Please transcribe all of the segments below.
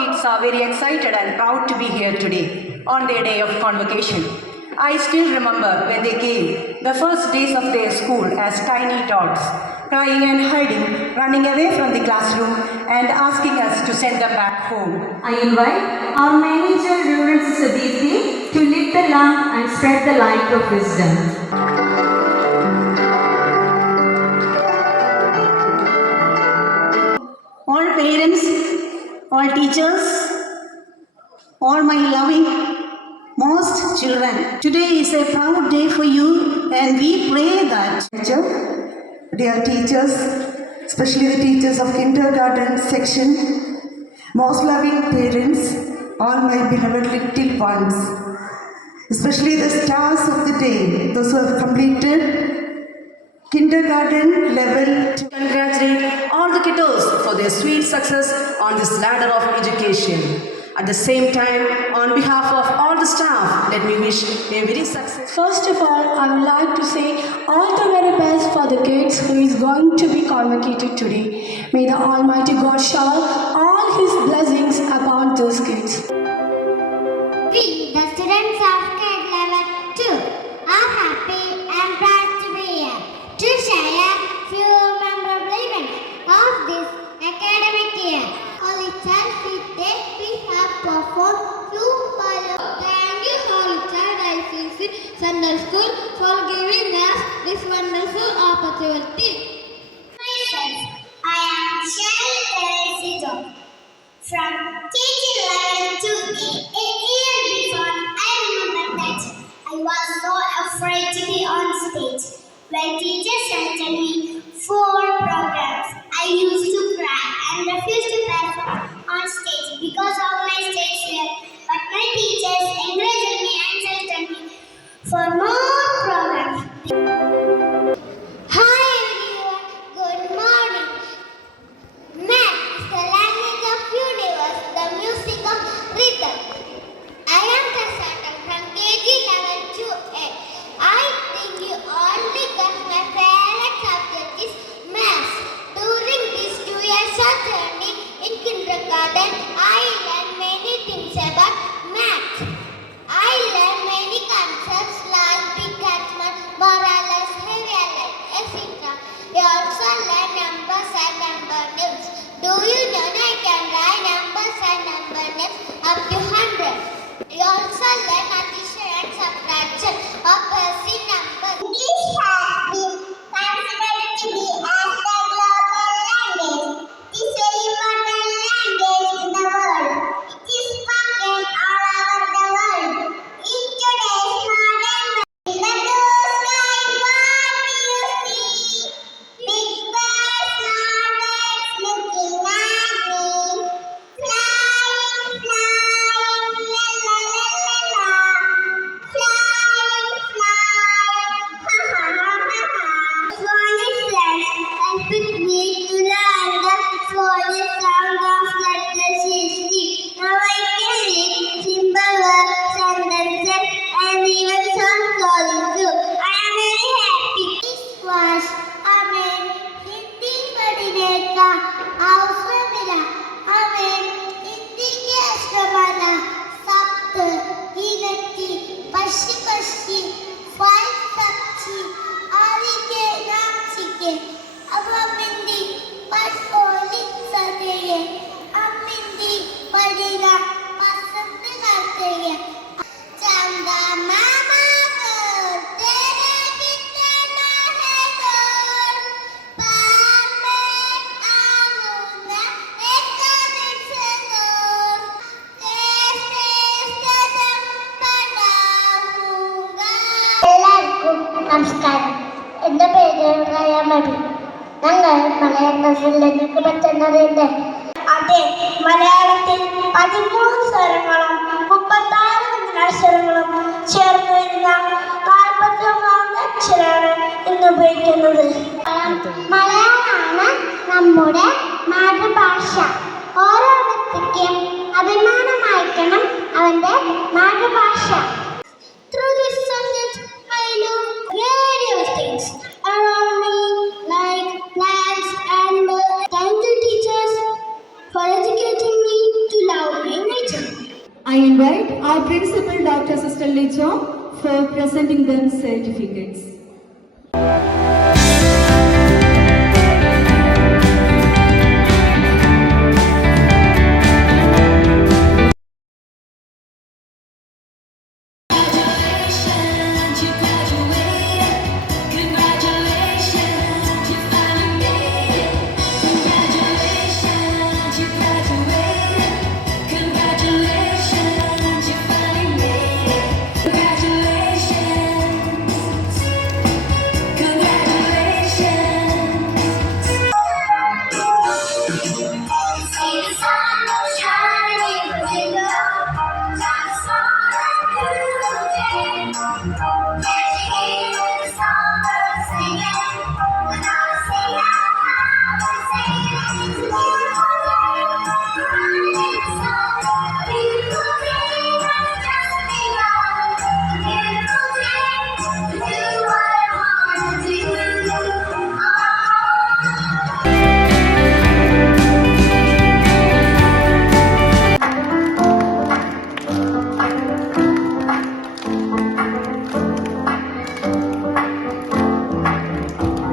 kids are very excited and proud to be here today on their day of convocation. I still remember when they came, the first days of their school as tiny tots, crying and hiding, running away from the classroom and asking us to send them back home. I invite our manager, Reverend Sister Deepthi, to lit the lamp and spread the light of wisdom. All parents, all teachers, all my loving, most children. Today is a proud day for you and we pray that. Dear teachers, especially the teachers of kindergarten section, most loving parents, all my beloved little ones, especially the stars of the day, those who have completed kindergarten level 2. Congratulate all the kiddos for their sweet success on this ladder of education. At the same time, on behalf of all the staff, let me wish a very successful. First of all, I would like to say all the very best for the kids who is going to be convocated today. May the Almighty God shower all His blessings upon those kids. We, the students of grade level 2, are happy and proud to be here to share few memorable events of this academic year. Holy Child Feet Day, we have performed few follow. Thank you, Holy Child ICC Sunday School, for giving us this wonderful opportunity. Myself, I am Shell Teresido from KG level 2A. A year before, I remember that I was so afraid to be on stage. When teachers sent me 4 programs, I used to cry and refused to perform on stage because of my stage fear. But my teachers encouraged me and sent me for more programs. Hi everyone, good morning. Math is the language of universe, the music of rhythm. I am Kasata from KG level 2A. I think you all because my favorite subject is math. During these 2 years of journey in kindergarten, I learned many things about math. I learned many concepts like detachment, morals, realize, etc. We also learn numbers and number names. Do you know I can write numbers and number names up to 100? We also learn addition and subtraction of basic numbers. English has been considered to be as the global language. It is a very important language in the world. It is spoken all over the world. In today's modern world, in the blue sky, what do you see? Big birds, small birds looking at me. Flying, flying, la la la la la. Flying, flying, ha ha ha ha ha. Swan is flash and picked me to learn the swan sound of letters easily. Now I can read simple words, sentences, and even some stories too. I am very happy. This was Amen. Hindi padine ka avasram illa. Amen. Hindi ke asramana sapt ginati pashi pashi fai sapchi ari ke nachi ke ab hum hindi पढ़ लिख सकेंगे, हम हिंदी पढ़ना पसंद करते हैं। चंदा मामा को तेरे कितना है जोर, पार में आऊंगा एक दिन से दूर, तेज तेज कदम बढ़ाऊंगा। എല്ലാവർക്കും നമസ്കാരം. എൻ്റെ പേര് റയാമബി. ഞങ്ങൾ മലയാളത്തിൽ നിങ്ങൾക്ക് പറ്റുന്നതിൻ്റെ അതെ മലയാളത്തിൽ 13 സ്വരങ്ങളും 36 വ്യഞ്ജനാക്ഷരങ്ങളും ചേർന്ന് വരുന്ന 49 അക്ഷരമാണ് ഇന്ന് ഉപയോഗിക്കുന്നത്. മലയാളമാണ് നമ്മുടെ മാതൃഭാഷ. ഓരോ വ്യക്തിക്കും അഭിമാനമായിരിക്കണം അവൻ്റെ മാതൃഭാഷ. Through this subject, I know various things around me, like plants, animals. Thank you, teachers, for educating me to love I invite our principal, Dr. Sister Lijo, for presenting them certificates.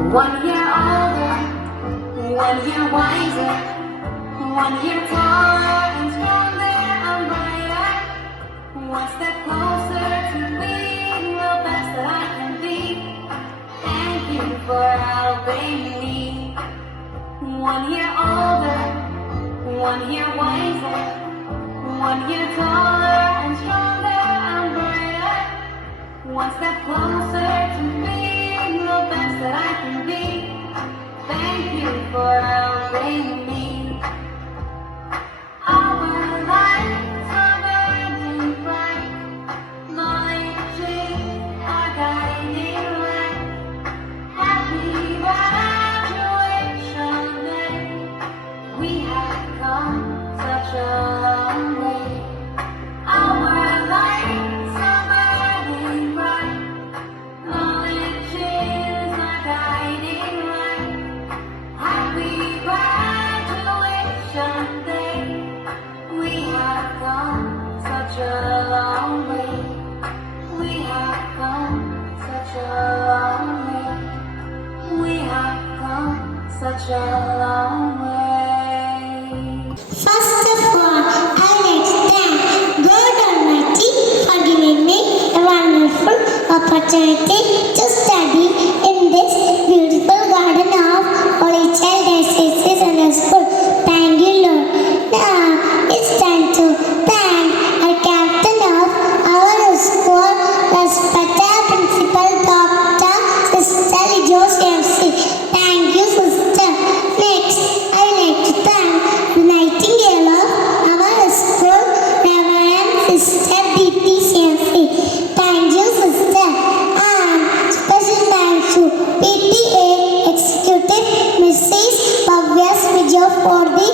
One year older, 1 year wiser, 1 year taller and stronger and brighter. One step closer to being the best that I can be. Thank you for helping me. 1 year older, 1 year wiser, 1 year taller and stronger and brighter. One step closer to being the best that I can be. Thank you for helping me. Our lives are burning bright. Knowledge is our guiding light. Happy graduation day. We have come such a long way. Our lives are burning bright. Knowledge is our guiding light. Happy graduation day. We have come such a long way. We have come such a long way. We have come such a long way. First of all, I like to thank God Almighty for giving me a wonderful opportunity to study in this beautiful garden of Holy Child Diocese Sunday School. Thank you, Lord. Now it's time to thank our captain of our school, respected principal Dr. Sister Lijo CFC. Thank you, sister. Next, I like to thank the Nightingale of our school, Reverend Sister Diti CFC. Thank you, sister. And special thanks to PTA Executive Mrs. Bhavya Swijo for the